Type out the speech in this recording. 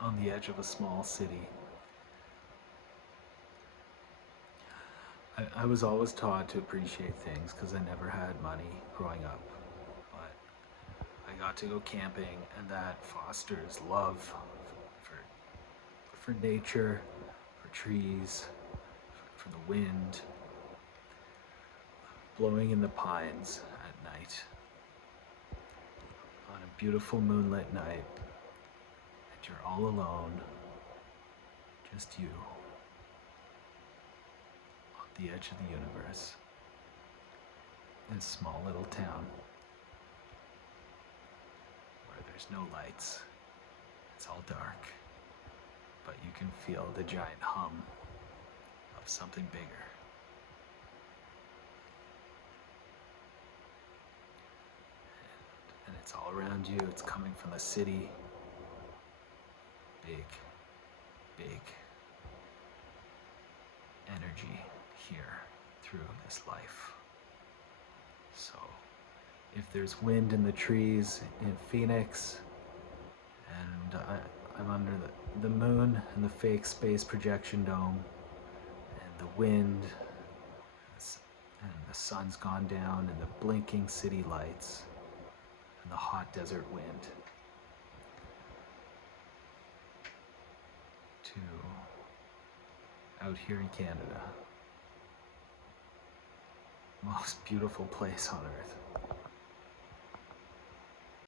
on the edge of a small city. I was always taught to appreciate things because I never had money growing up. But I got to go camping, and that fosters love for nature, for trees, for the wind blowing in the pines at night on a beautiful moonlit night, and you're all alone, just you, on the edge of the universe, in a small little town where there's no lights. It's all dark, but you can feel the giant hum of something bigger. And it's all around you. It's coming from the city. Big, big energy here through this life. So if there's wind in the trees in Phoenix, and I'm under the moon and the fake space projection dome, and the wind, and the sun's gone down, and the blinking city lights, and the hot desert wind, to out here in Canada, most beautiful place on earth.